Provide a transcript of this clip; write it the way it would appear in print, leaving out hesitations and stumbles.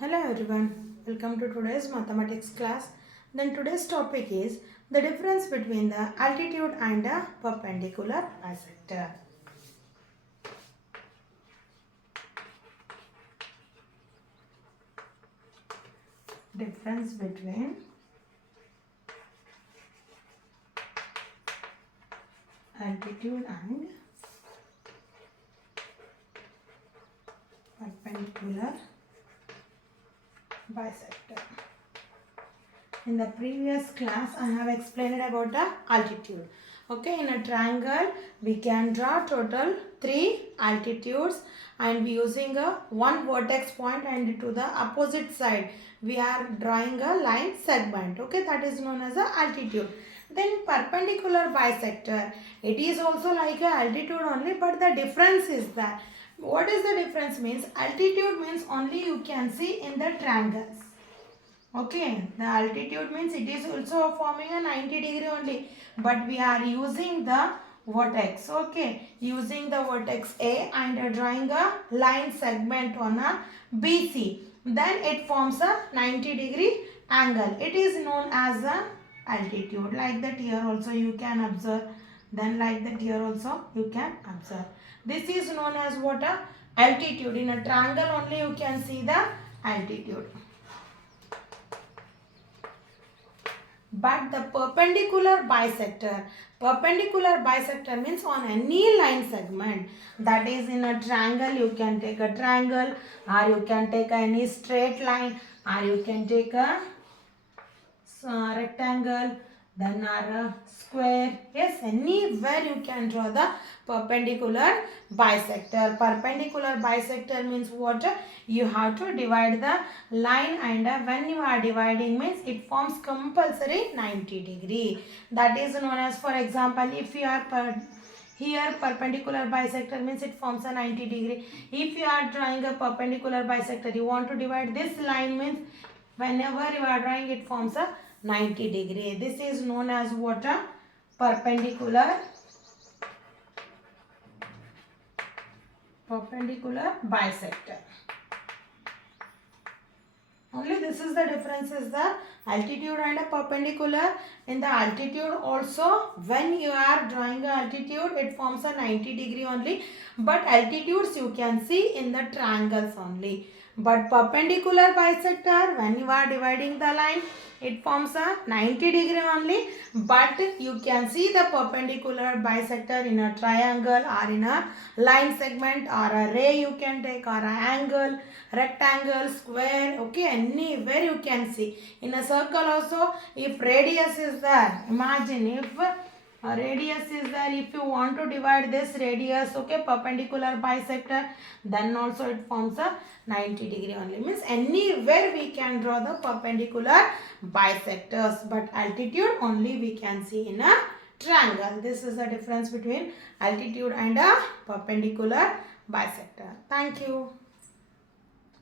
Hello everyone, welcome to today's mathematics class. Then today's topic is the difference between the altitude and a perpendicular bisector. Difference between altitude and perpendicular bisector. In the previous class, I have explained about the altitude. Okay, in a triangle, we can draw total 3 altitudes and using a one vertex point, and to the opposite side, we are drawing a line segment. Okay, that is known as a altitude. Then perpendicular bisector, it is also like a altitude only, but the difference is that, what is the difference means, altitude means only you can see in the triangles. Okay, the altitude means it is also forming a 90 degree only, but we are using the vertex. Okay, using the vertex A and drawing a line segment on a BC. Then it forms a 90 degree angle. It is known as a altitude. Like that here also you can observe. Then like that here also you can observe. This is known as what? A altitude. In a triangle only you can see the altitude. But the perpendicular bisector means on any line segment, that is in a triangle you can take a triangle, or you can take any straight line, or you can take a rectangle, then a square. Yes, anywhere you can draw the perpendicular bisector. Perpendicular bisector means what? You have to divide the line, and when you are dividing means it forms compulsory 90 degree. That is known as, for example, if you are here perpendicular bisector means it forms a 90 degree. If you are drawing a perpendicular bisector, you want to divide this line means whenever you are drawing it forms a 90 degree. This is known as what? A perpendicular bisector. Only this is the difference, is the altitude and a perpendicular. In the altitude also, when you are drawing a altitude, it forms a 90 degree only, but altitudes you can see in the triangles only. But perpendicular bisector, when you are dividing the line, it forms a 90 degree only, but you can see the perpendicular bisector in a triangle or in a line segment, or a ray you can take, or a angle, rectangle, square. Okay, anywhere you can see. In a circle also, if radius is there, imagine if a radius is there, if you want to divide this radius, okay, perpendicular bisector, then also it forms a 90 degree only. Means anywhere we can draw the perpendicular bisectors, but altitude only we can see in a triangle. This is the difference between altitude and a perpendicular bisector. Thank you.